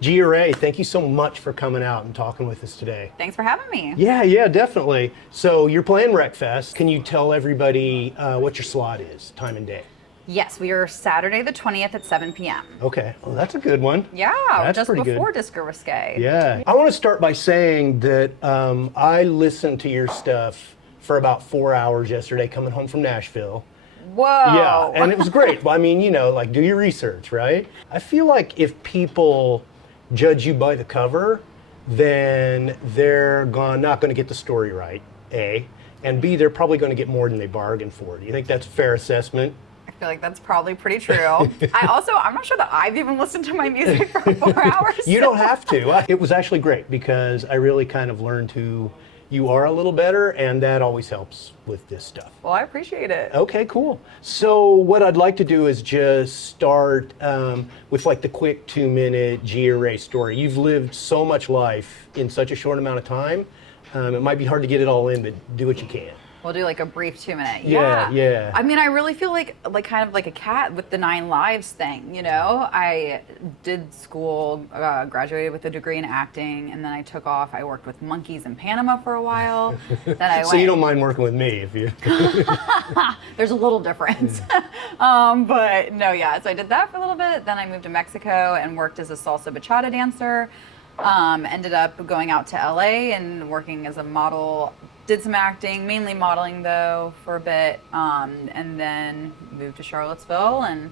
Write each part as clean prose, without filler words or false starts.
Gia Ray, thank you so much for coming out and talking with us today. Thanks for having me. Yeah, definitely. So you're playing Wreckfest. Can you tell everybody what your slot is, time and day? Yes, we are Saturday the 20th at 7 p.m. Okay, well, that's a good one. Yeah, That's just pretty before good. Disco Risque. Yeah. I want to start by saying that I listened to your stuff for about 4 hours yesterday coming home from Nashville. Whoa. Yeah, and it was great. Well, I mean, like do your research, right? I feel like if people judge you by the cover, then they're not going to get the story right, A. And B, they're probably going to get more than they bargained for. Do you think that's a fair assessment? I feel like that's probably pretty true. I'm not sure that I've even listened to my music for 4 hours. You don't have to. It was actually great because I really kind of learned who you are a little better, and that always helps with this stuff. Well, I appreciate it. Okay, cool. So what I'd like to do is just start with like the quick 2-minute Gia Ray story. You've lived so much life in such a short amount of time. It might be hard to get it all in, but do what you can. We'll do like a brief 2-minute. Yeah. I mean, I really feel like kind of like a cat with the 9 lives thing, you know? I did school, graduated with a degree in acting, and then I took off. I worked with monkeys in Panama for a while. Then I So you don't mind working with me if you... There's a little difference. But no, yeah, so I did that for a little bit. Then I moved to Mexico and worked as a salsa bachata dancer. Ended up going out to LA and working as a model. Did some acting, mainly modeling though, for a bit, and then moved to Charlottesville and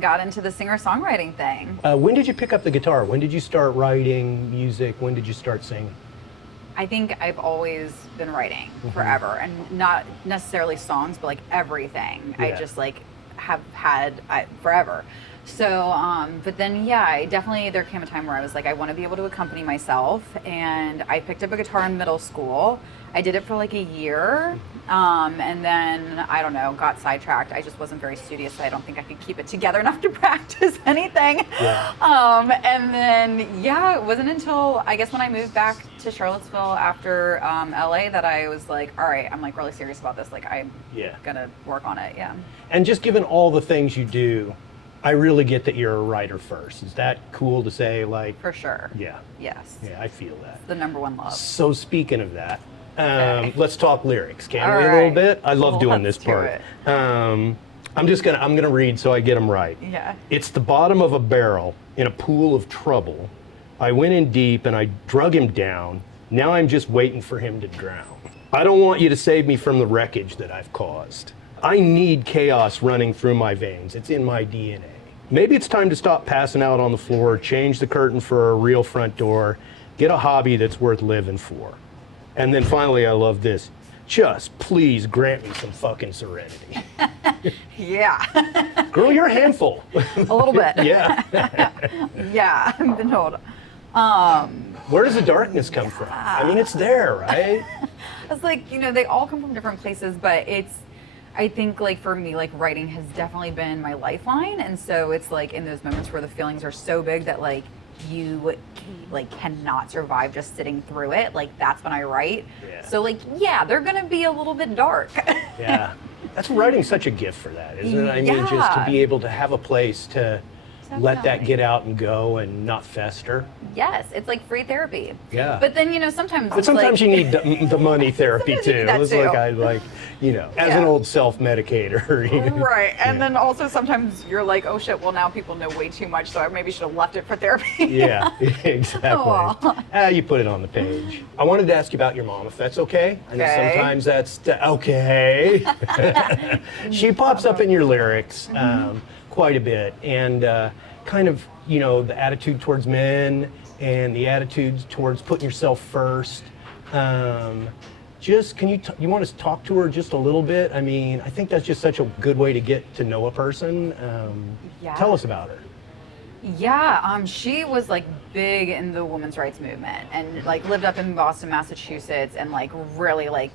got into the singer-songwriting thing. When did you pick up the guitar? When did you start writing music? When did you start singing? I think I've always been writing forever, and not necessarily songs, but like everything. Yeah. I just like have had forever. So, but then, yeah, there came a time where I was like, I want to be able to accompany myself, and I picked up a guitar in middle school. I did it for like a year, and then, I don't know, got sidetracked. I just wasn't very studious, so I don't think I could keep it together enough to practice anything. Yeah. And then, yeah, it wasn't until, I guess, when I moved back to Charlottesville after LA that I was like, all right, I'm like really serious about this. Like, I'm gonna work on it, yeah. And just given all the things you do, I really get that you're a writer first. Is that cool to say? Like, for sure. Yeah. Yes. Yeah, I feel that. It's the number one love. So speaking of that, Okay. let's talk lyrics, can All we? A right. little bit. I love doing Let's this do part. it. I'm gonna read so I get them right. Yeah. It's the bottom of a barrel in a pool of trouble. I went in deep and I drug him down. Now I'm just waiting for him to drown. I don't want you to save me from the wreckage that I've caused. I need chaos running through my veins. It's in my DNA. Maybe it's time to stop passing out on the floor, change the curtain for a real front door, get a hobby that's worth living for. And then finally, I love this. Just please grant me some fucking serenity. Yeah. Girl, you're a handful. A little bit. Yeah. Yeah, I've been told. Where does the darkness come from? I mean, it's there, right? It's like, you know, they all come from different places, but I think like for me, like writing has definitely been my lifeline. And so it's like in those moments where the feelings are so big that like you like cannot survive just sitting through it. Like that's when I write. Yeah. So like, yeah, they're going to be a little bit dark. Yeah. That's writing's such a gift for that, isn't it? I mean, just to be able to have a place to let that get out and go and not fester. Yes, it's like free therapy. Yeah. But then, you know, sometimes But sometimes like, you need the money therapy Sometimes you too. need that It's too. like as an old self-medicator. You know? Right, and then also sometimes you're like, oh shit, well now people know way too much, so I maybe should have left it for therapy. Yeah, exactly. Aw. You put it on the page. I wanted to ask you about your mom, if that's okay. I know Okay. sometimes that's okay. She pops up in your lyrics quite a bit, and kind of, you know, the attitude towards men and the attitudes towards putting yourself first. Just you want to talk to her just a little bit? I mean, I think that's just such a good way to get to know a person. Yeah. Tell us about her. Yeah, she was like big in the women's rights movement and like lived up in Boston, Massachusetts, and like really like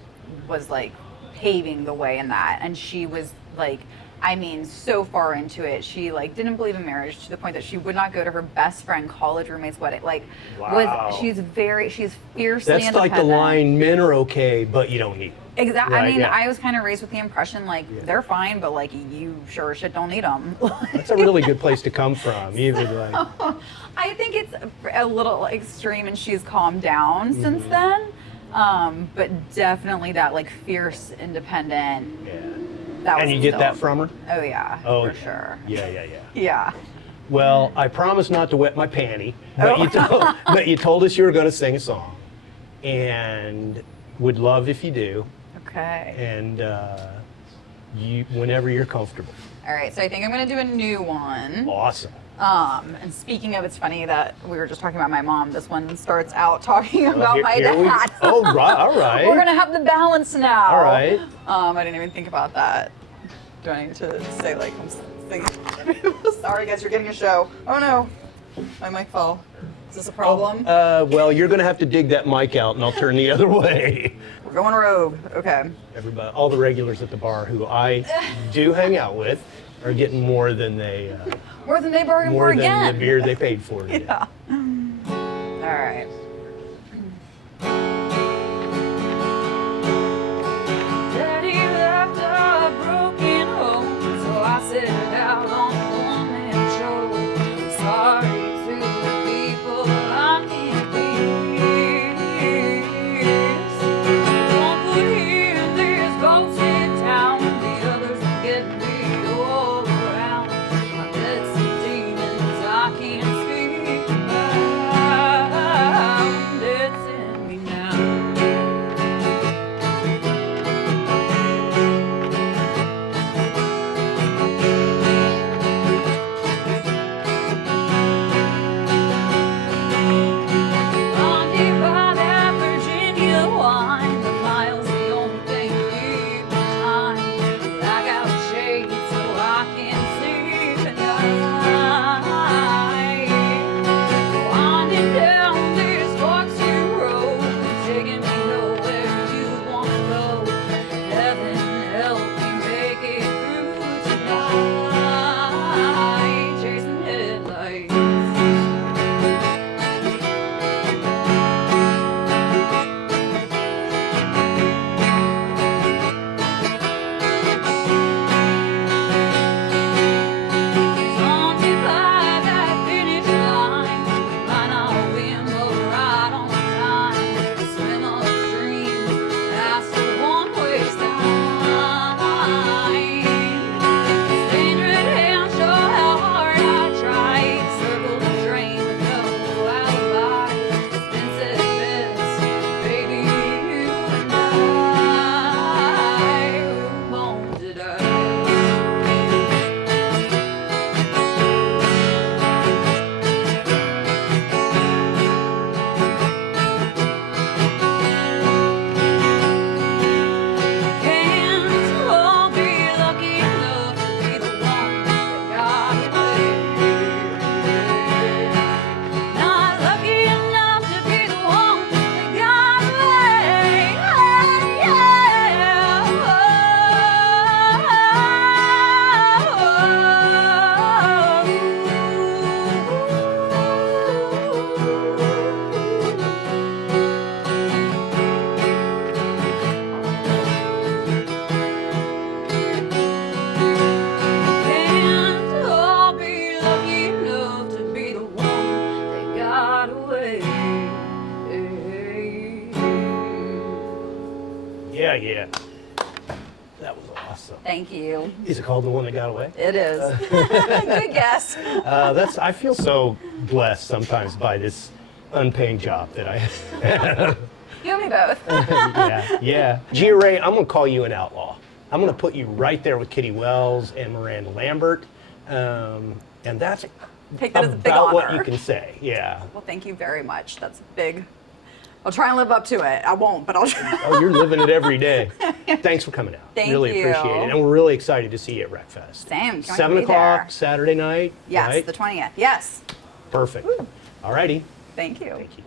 was like paving the way in that. And she was like I mean, so far into it, she like didn't believe in marriage to the point that she would not go to her best friend college roommate's wedding. Like, Wow. she's fiercely That's independent. like the line, men are okay, but you don't need them. Exactly. Right, I mean, yeah. I was kind of raised with the impression like they're fine, but like you sure as shit don't need them. That's a really good place to come from. You would like, I think it's a little extreme, and she's calmed down since then. But definitely that like fierce, independent. yeah. That was And you get that instilled. from her? Oh yeah, Oh, for sure. Yeah. Yeah. Well, I promise not to wet my panty, but, Oh. but you told us you were going to sing a song, and would love if you do, Okay. and whenever you're comfortable. All right. So I think I'm gonna do a new one. Awesome. And speaking of, it's funny that we were just talking about my mom. This one starts out talking about my Here we- dad. oh, right, all right. We're gonna have the balance now. All right. I didn't even think about that. Do I need to say like I'm singing? Sorry, guys, you're getting a show. Oh no, my mic fell. Is this a problem? Well, you're going to have to dig that mic out, and I'll turn the other way. We're going rogue. Okay. Everybody, all the regulars at the bar who I do hang out with, are getting more than they More than they bargained for more than again. the beer they paid for. Today. Yeah. All right. Daddy left a broken home, so I set out on a one-man show. I'm sorry to the people I can't please. Don't forget there's ghosts in town, the others are getting me all around. I met some demons I can't speak about. It's in me now. Blinded by that Virginia wine, the miles the only thing keep me time. I got shades so I can sleep at night. Winding down this foxy road, taking me nowhere you want to go. Heaven help me make it through tonight, chasing headlights. Haunted by that finish line, might not win, but we're right on time. Swim upstream, past the one-way sign. Standard hand show how hard I tried. Circle the drain with no alibi. Expensive bets, baby, you and I. Who won't did I? Can't all be lucky enough to be the one that got away. Not lucky enough to be the one that got Can't all be lucky enough to be the one that got away. Yeah. That was awesome. Thank you. Is it called The One That Got Away? It is. Good guess. I feel so blessed sometimes by this unpaid job that I have. You and me both. Yeah. Gia Ray, I'm going to call you an outlaw. I'm going to put you right there with Kitty Wells and Miranda Lambert. And that's Take that as a big about what honor. you can say. Yeah. Well, thank you very much. That's big. I'll try and live up to it. I won't, but I'll try. Oh, you're living it every day. Thanks for coming out. Thank really you. appreciate it. And we're really excited to see you at Wreckfest. Same. Can't wait to 7 be o'clock there. Saturday night. Yes, right? the 20th. Yes. Perfect. All righty. Thank you. Thank you.